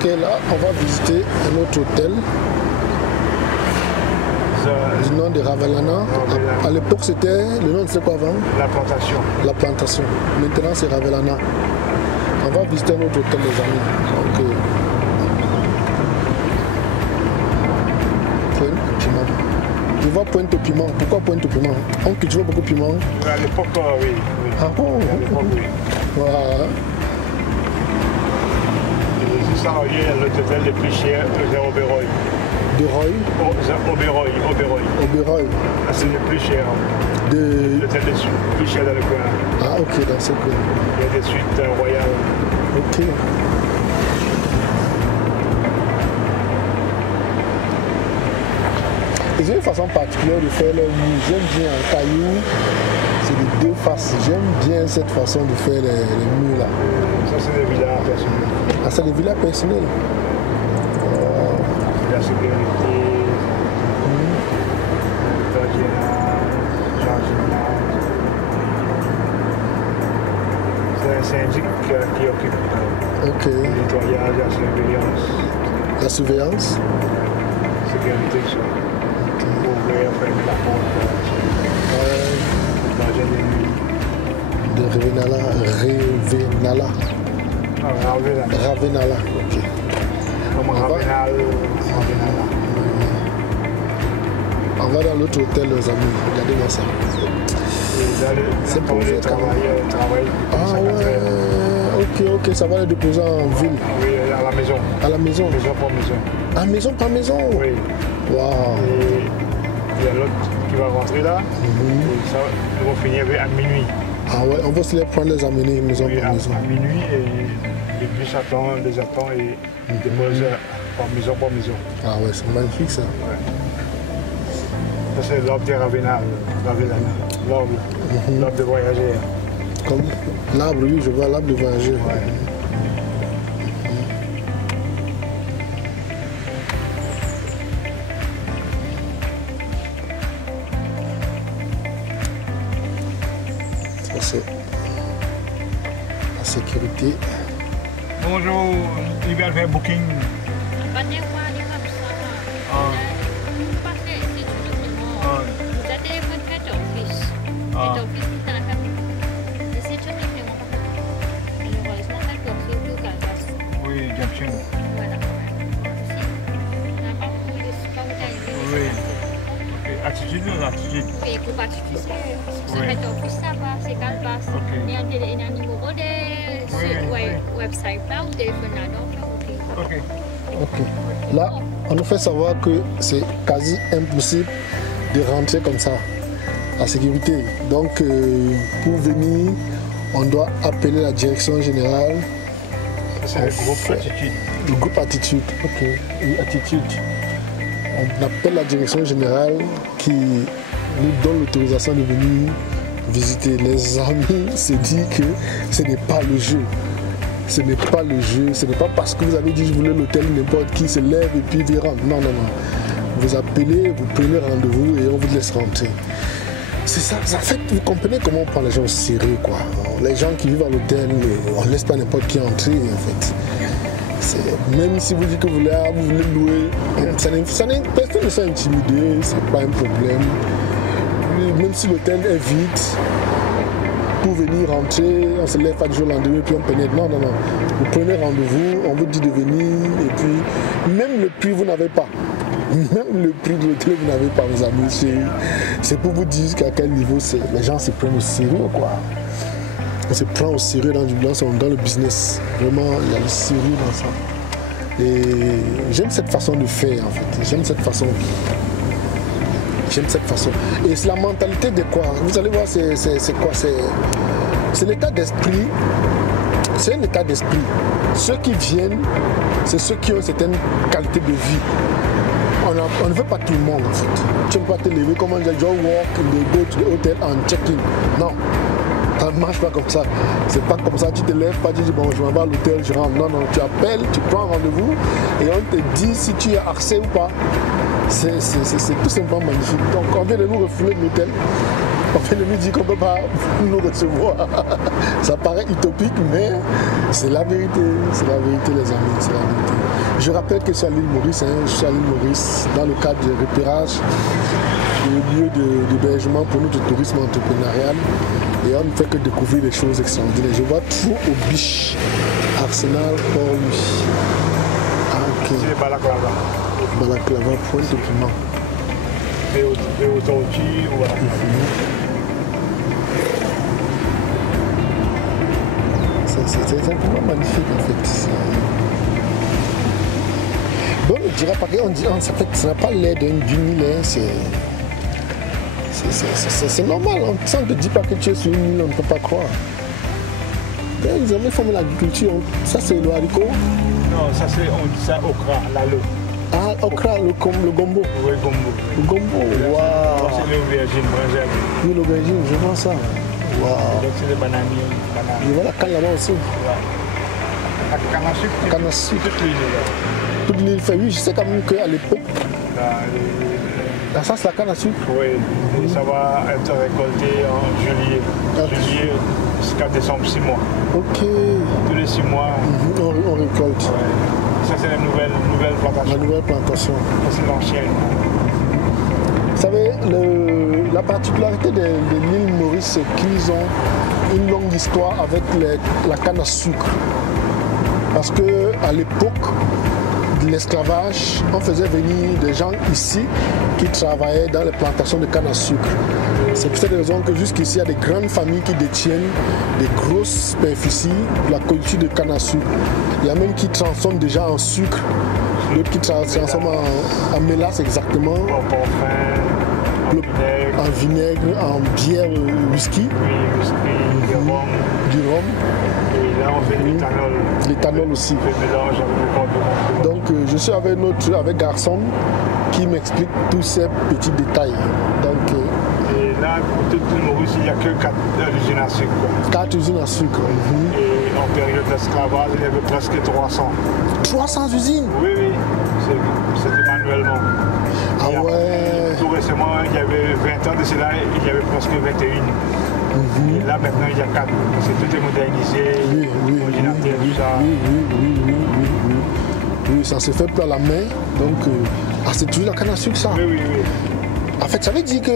Ok, là, on va visiter un autre hôtel. Du nom de Ravellana. À l'époque, c'était. Le nom, c'était quoi avant? La plantation. La plantation. Maintenant, c'est Ravellana. On va visiter un autre hôtel, les amis. Donc, Pointe-au-Piment. Je vois Pointe-au-Piment. Pourquoi Pointe-au-Piment? On cultive beaucoup de piment. À l'époque, oui. Ah bon? À l'époque, oui. Voilà. C'est ça, l'hôtel le plus cher, c'est Oberoi. De Roy? Oberoi. Ah, c'est le plus cher. L'hôtel le plus cher dans le coin. Ah, ok, dans ce coin. Il y a des suites royales. Ok. Et j'ai une façon particulière de faire le mur. J'aime bien un caillou. C'est les deux faces. J'aime bien cette façon de faire les murs là. Ça, c'est des villas personnelles. Ah, c'est des villas personnelles. La sécurité, c'est un syndic qui occupe le nettoyage, la surveillance. La surveillance? Sécurité, ça. Ouvrir, fermer la porte. De Ravenala. Ravenala, ok. Comme Ravenala. On va dans l'autre hôtel, les amis. Regardez-moi ça. C'est pour les travailleurs. Ah ouais. Ok, ça va les déposer en ville. Oui, à la maison. À la maison? Maison par maison. Ah, maison par maison? Oui. Waouh. Et il y a l'autre qui va rentrer là. Et ça, ils vont finir à minuit. Ah ouais, on va se les prendre, les amener maison par maison. À minuit, et les bus attendent, les attendent et ils déposent par maison. Ah ouais, c'est magnifique ça. Ouais. Ça, c'est l'arbre de Ravellana. L'arbre de voyageurs. Comme l'arbre, oui, je vois l'arbre de voyageurs. Ouais. Ça, c'est la sécurité. Bonjour, il vient faire booking. Oui, Junction. Oui. Ok, attitude ou attitude? Oui, pour attitude, c'est head office là-bas, c'est Calvas. Il y a un numéro de website là ou téléphone là, donc ok. Ok. Là, on nous fait savoir que c'est quasi impossible de rentrer comme ça, la sécurité. Donc, pour venir, on doit appeler la direction générale. C'est le groupe Attitude. Le groupe Attitude, ok. Oui, Attitude. On appelle la direction générale qui nous donne l'autorisation de venir visiter. Les amis se disent que ce n'est pas le jeu. Ce n'est pas le jeu. Ce n'est pas parce que vous avez dit je voulais l'hôtel, n'importe qui se lève et puis il rentre. Non. Vous appelez, vous prenez rendez-vous et on vous laisse rentrer. C'est ça. En fait, vous comprenez comment on prend les gens au sérieux, quoi. Les gens qui vivent à l'hôtel, on ne laisse pas n'importe qui entrer, en fait. Même si vous dites que vous voulez louer, personne ne s'est intimidé, c'est pas un problème. Même si l'hôtel est vide, pour venir rentrer, on se lève pas du jour au lendemain, puis on pénètre. Non. Vous prenez rendez-vous, on vous dit de venir, et puis même le prix, vous n'avez pas. Même le prix de l'hôtel, vous n'avez pas, mes amis. C'est pour vous dire qu'à quel niveau les gens se prennent au sérieux, quoi. On se prend au sérieux dans le business. Vraiment, il y a le sérieux dans ça. Et j'aime cette façon de faire, en fait. J'aime cette façon. Et c'est la mentalité de quoi? Vous allez voir, c'est quoi? C'est l'état d'esprit. C'est un état d'esprit. Ceux qui viennent, c'est ceux qui ont certaines qualités de vie. On ne veut pas tout le monde, en fait. Tu ne peux pas te lever comme on dit, just walk and go to the hotel and check in. Non. Ça ne marche pas comme ça. C'est pas comme ça, tu te lèves pas, tu dis bon je m'en vais à l'hôtel, je rentre. Non, tu appelles, tu prends rendez-vous et on te dit si tu as accès ou pas. C'est tout simplement magnifique. Donc on vient de nous refouler de l'hôtel. Enfin, le dit qu'on ne peut pas nous recevoir. Ça paraît utopique, mais c'est la vérité. C'est la vérité, les amis. C'est la vérité. Je rappelle que je suis à l'île Maurice. Je suis à l'île Maurice dans le cadre du repérage du lieu d'hébergement pour notre tourisme entrepreneurial. Et on ne fait que découvrir des choses extraordinaires. Je vois tout au Biche, Arsenal, Port-Louis. Ah, ok. C'est Balaclava. Balaclava, Pointe-au-Piment. Et au Tortue, voilà. C'est vraiment magnifique en fait. Bon, je dirais pas que ça n'a pas l'air d'une île, c'est normal. Si on ne te dit pas que tu es sur une île, on ne peut pas croire. Les hommes font de l'agriculture. Ça c'est le haricot. Non, ça c'est, on dit ça okra, l'alo. Ah, okra, le gombo. Oui, gombo. Le gombo, waouh. C'est l'aubergine, brangère. Oui, l'aubergine, je vois ça. Waouh. Donc c'est les bananiers. Je vois la canne là-bas aussi. La canne à sucre. La canne à sucre. Toute l'île là. Toute l'île fait, oui, je sais quand même qu'à l'époque. Ça c'est la canne à sucre. Oui, ça va être récolté en juillet. Juillet jusqu'à décembre, 6 mois. Ok. Tous les 6 mois. On récolte. Ouais. Ça c'est la nouvelle plantation. La nouvelle plantation. Ça c'est l'ancienne. Vous savez, la particularité de l'île Maurice, c'est qu'ils ont une longue histoire avec la canne à sucre. Parce qu'à l'époque de l'esclavage, on faisait venir des gens ici qui travaillaient dans les plantations de canne à sucre. C'est pour cette raison que jusqu'ici, il y a des grandes familles qui détiennent des grosses superficies de la culture de canne à sucre. Il y a même qui transforment déjà en sucre, d'autres qui transforment en mélasse exactement. En vinaigre, en bière whisky. Oui, whisky, du rhum. Et là on fait de l'éthanol. L'éthanol aussi. On fait mélange avec le Donc je suis avec Garçon qui m'explique tous ces petits détails. Donc, et là, pour toute le Maurice, il n'y a que 4 usines à sucre. 4 usines à sucre. Et en période d'esclavage, il y avait presque 300. 300 usines? Oui, oui. C'était manuellement. Ah ouais. Tout récemment, il y avait 20 ans de cela, il y avait presque 21. Et là, maintenant, il y a 4. C'est tout est modernisé, ordinateur, tout ça. Oui, ça se fait plus à la main. Donc, c'est toujours la canne à sucre, ça? Oui, oui, oui. En fait, ça veut dire que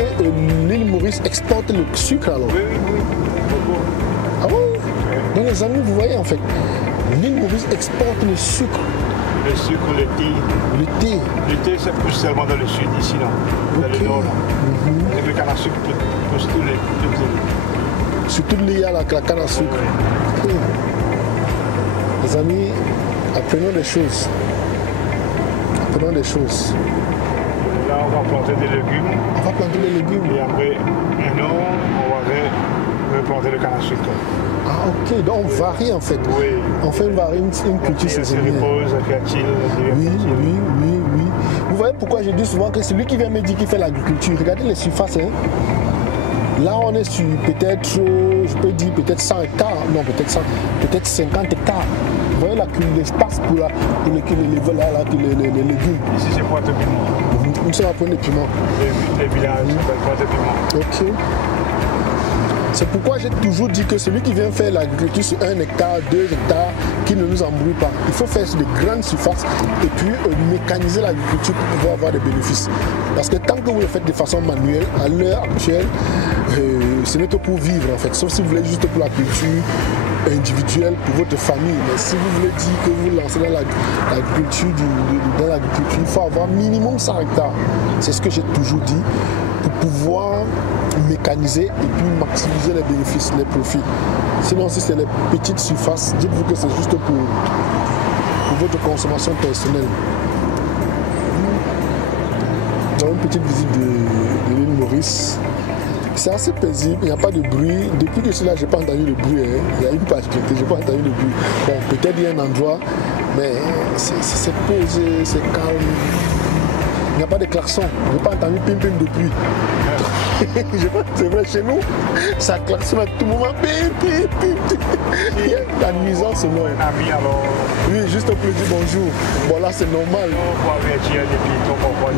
l'île Maurice exporte le sucre, alors? Oui, oui, oui. Beaucoup. Ah bon? Oui. Donc, les amis, vous voyez, en fait, l'île Maurice exporte le sucre. Le sucre, le thé. Le thé? Le thé, c'est plus seulement dans le sud, ici, non? Dans le nord, non? Avec le canne à sucre, pousse toutes les... Sur toute l'île, il y a la canne à sucre. Okay. Les amis, apprenons des choses. Apprenons des choses. Là, on va planter des légumes. On va planter des légumes. Et après, un an, on va replanter le canne à sucre. Ah ok, donc on varie en fait. Oui. On fait une culture saisonnière. Oui. Vous voyez pourquoi je dis souvent que celui qui vient me dire qu'il fait l'agriculture, regardez les surfaces. Hein. Là on est sur peut-être, je peux dire peut-être 100 hectares, non peut-être 100, peut-être 50 hectares. Vous voyez l'espace pour les légumes. Ici c'est Pointe-au-Piment. Nous sommes à Pointe-au-Piment. Les villages s'appellent Pointe-au-Piment. Ok. C'est pourquoi j'ai toujours dit que celui qui vient faire l'agriculture sur 1 hectare, 2 hectares, qui ne nous embrouille pas. Il faut faire sur de grandes surfaces et puis mécaniser l'agriculture pour pouvoir avoir des bénéfices. Parce que tant que vous le faites de façon manuelle, à l'heure actuelle, ce n'est que pour vivre en fait. Sauf si vous voulez juste pour la culture individuelle, pour votre famille. Mais si vous voulez dire que vous lancez dans l'agriculture, il faut avoir minimum 100 hectares. C'est ce que j'ai toujours dit. Pour pouvoir mécaniser et puis maximiser les bénéfices, les profits. Sinon, si c'est les petites surfaces, dites-vous que c'est juste pour votre consommation personnelle. Dans une petite visite de l'île Maurice, c'est assez paisible, il n'y a pas de bruit. Depuis que je suis là, je n'ai pas entendu le bruit. Hein. Il y a une particularité, je n'ai pas entendu le bruit. Bon, peut-être il y a un endroit, mais c'est posé, c'est calme. Il n'y a pas de klaxon. Je n'ai pas entendu pim-pim depuis. C'est vrai, chez nous, ça klaxonne à tout moment. La nuisance sonore. Oui, juste pour lui dire bonjour. Bon, là, c'est normal. On va avertir des piétons pour voir les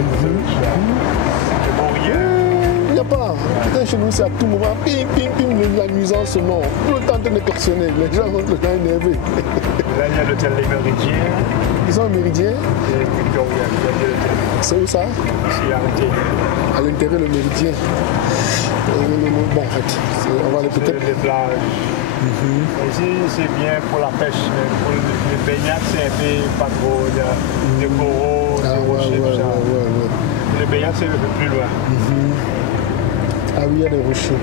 c'est pour rien. n'y a pas. Putain, chez nous, c'est à tout moment. Pim, pim, pim, la nuisance, non. Tout le temps en train de klaxonner. Les gens sont tout le temps énervés. Là, il y a l'hôtel Les Méridiens. Ils sont au Méridien. Et Victoria, il y a l'hôtel. C'est où ça? Ici, à l'intérieur. À l'intérieur, le Méridien. Bon, en fait, on va aller peut-être. Les plages. Ici, c'est bien pour la pêche, mais pour les baignades, c'est un peu pas trop de coraux, de rochers, tout ça. Les baignades, c'est un peu plus loin. Ah oui, il y a des rochers.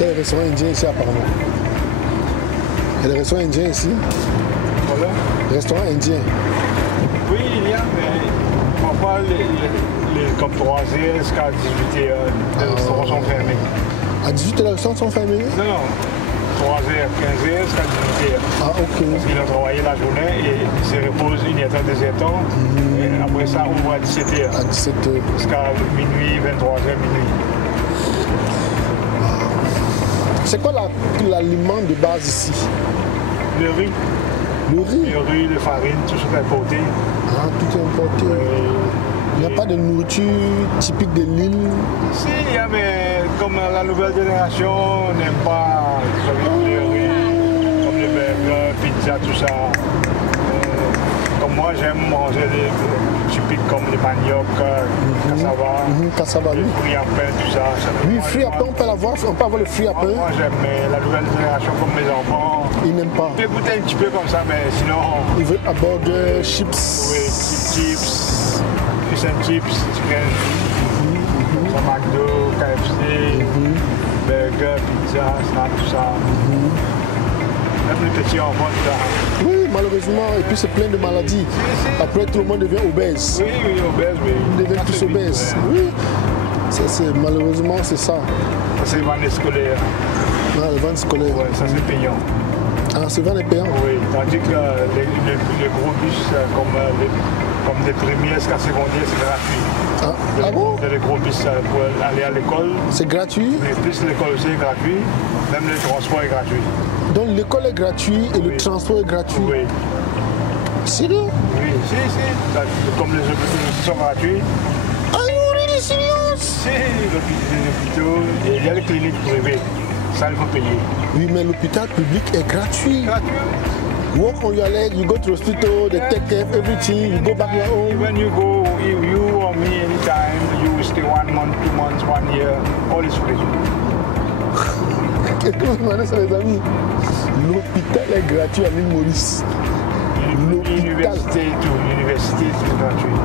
Il y a des restaurants indiens ici, apparemment. Il y a des restaurants indiens ici. Voilà. Restaurants indiens. Oui, il y a, mais parfois, comme 3h jusqu'à 18h, les restaurants sont fermés. À 18h, les restaurants sont fermés? Non, 3h, 15h jusqu'à 18h. Ah, ok. Parce qu'ils ont travaillé la journée et ils se reposent 1h30, 2h. Et après ça, on ouvre à 17h. À 17h. Jusqu'à minuit, 23h, minuit. C'est quoi l'aliment de base ici? Le riz. Le riz? Le riz, la farine, tout ça est importé. Ah, tout est importé. Il n'y a pas de nourriture typique de l'île? Si, il y a, mais comme la nouvelle génération n'aime pas le riz, comme les burgers, pizza, tout ça. Comme moi, j'aime manger les typiques comme les manioc, cassava, les fruits à pain, tout ça. Oui, fruits à pain, on peut l'avoir, on peut avoir le fruit à pain. Moi, j'aime, mais la nouvelle génération, comme mes enfants, ils n'aiment pas. ils goûtent un petit peu comme ça, mais sinon... Ils veulent à burger, chips. Oui, chips, fish and chips, chicken, McDo, KFC, burger, pizza, ça, tout ça. Même les petits enfants, tout ça. Oui, malheureusement, et puis c'est plein de maladies. Après, tout le monde devient obèse. Oui, oui, obèse, mais... Ils deviennent tous obèses. Oui. Malheureusement, c'est ça. C'est le ventre scolaire. Ah, le ventre scolaire. Oui, ça c'est payant. Ah, c'est ventre payant? Oui, tandis que les gros bus, comme des premiers jusqu'à secondaires, c'est gratuit. Ah bon? Les gros bus pour aller à l'école. C'est gratuit? Mais plus l'école aussi est gratuit, même le transport est gratuit. Donc l'école est gratuite et le transport est gratuit? Oui. Sérieux? Oui, si. Comme les hôpitaux sont gratuits. Ah oui, les sérieux? Si, les hôpitaux, et il y a les cliniques privées. Ça, il faut payer. Oui, mais l'hôpital public est gratuit. Gratuit. Walk on your leg, you go to the hospital, they take care of everything, you go back your home. When you go, you or me, anytime, you stay 1 month, 2 months, 1 year, all is free. Qu'est-ce que vous demandez, ça, les amis? L'hôpital est gratuit à l'île Maurice. L'université, tout est gratuit.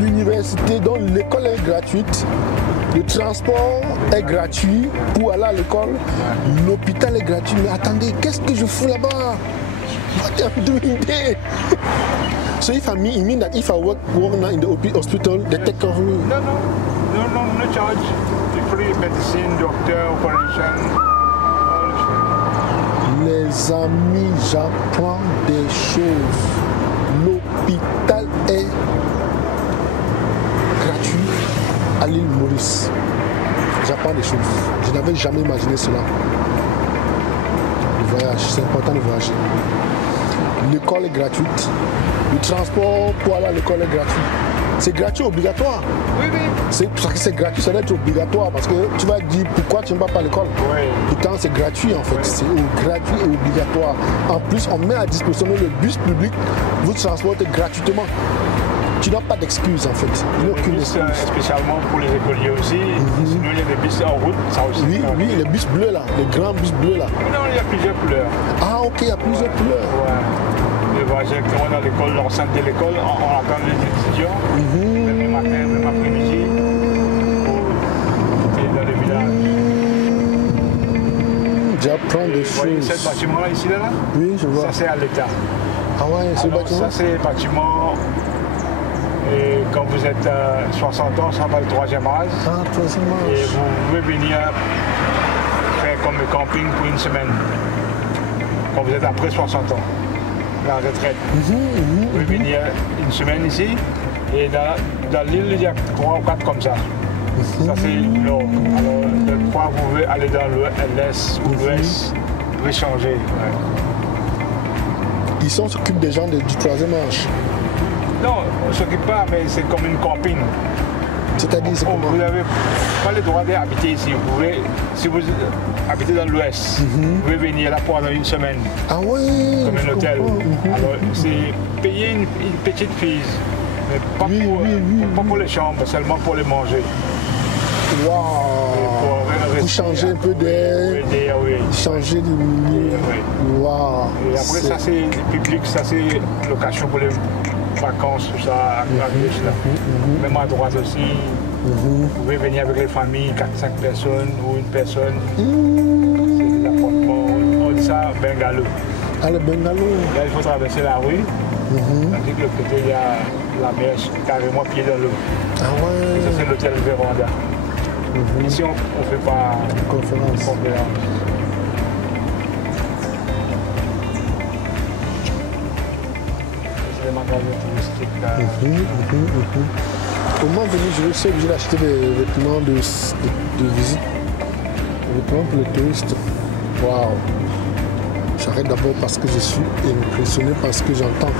L'université, donc l'école est gratuite. Le transport est gratuit pour aller à l'école. L'hôpital est gratuit. Mais attendez, qu'est-ce que je fous là-bas? What am I doing there? So if I mean that if I work now in the hospital, they take care of me? No charge. Free medicine, doctor, operation. Les amis, j'apprends des choses. L'hôpital est gratuit à l'île Maurice. J'apprends des choses. Je n'avais jamais imaginé cela. Le voyage, c'est important de voyager. L'école est gratuite. Le transport pour aller à l'école est gratuit. C'est gratuit obligatoire. Oui. Parce que c'est gratuit, ça doit être obligatoire. Parce que tu vas dire pourquoi tu ne vas pas à l'école. Oui. Pourtant, c'est gratuit en fait. Oui. C'est gratuit et obligatoire. En plus, on met à disposition le bus public, vous transportez gratuitement. Tu n'as pas d'excuse en fait. Il n'y a aucune excuse. Spécialement pour les écoliers aussi. Sinon, il y a des bus en route, ça aussi. Oui, les bus bleus là, les grands bus bleus là. Non, il y a plusieurs couleurs. Ah, ok, il y a plusieurs couleurs. Ouais. Je vais directement dans l'école, l'enceinte de l'école, on attend les étudiants, même le matin, même l'après-midi, dans le village. J'apprends des choses. Vous voyez ce bâtiment-là, ici, là? Oui, je vois. Ça, c'est à l'État. Ah ouais, ce bâtiment? Ça, c'est le bâtiment. Et quand vous êtes 60 ans, ça va le 3e âge. Ah, 3e âge. Et vous pouvez venir faire comme le camping pour une semaine. Quand vous êtes après 60 ans. La retraite. Vous pouvez venir une semaine ici et dans l'île il y a 3 ou 4 comme ça. Ça c'est l'or. Alors le 3 vous pouvez aller dans l'est ou l'ouest, vous pouvez changer. Ouais. Ici on s'occupe des gens du 3e âge. Non, on ne s'occupe pas, mais c'est comme une camping. C'est-à-dire, c'est comment? Vous n'avez pas le droit d'habiter ici. Si vous habitez dans l'Ouest, vous pouvez venir là pendant une semaine. Ah oui. Comme un hôtel. Alors, c'est payer une petite fille, mais pas, pas pour les chambres, seulement pour les manger. Waouh. Pour changer un peu d'air, changer de milieu. Waouh. Et après, ça c'est public, ça c'est location pour les vacances, tout ça, à gauche là. Même à droite aussi. Vous pouvez venir avec les familles, 4-5 personnes ou une personne. C'est des appartements. On dit ça bungalow. Ah, le bungalow. Là, il faut traverser la rue. Tandis que le côté, il y a la mer carrément pied dans l'eau. Ah ouais. Et ça, c'est l'hôtel Véranda. Ici, on ne fait pas conférence. C'est les magasins touristiques là. Au moment venu, je suis obligé d'acheter des vêtements de visite. Des vêtements pour les touristes. Waouh. J'arrête d'abord parce que je suis impressionné par ce que j'entends.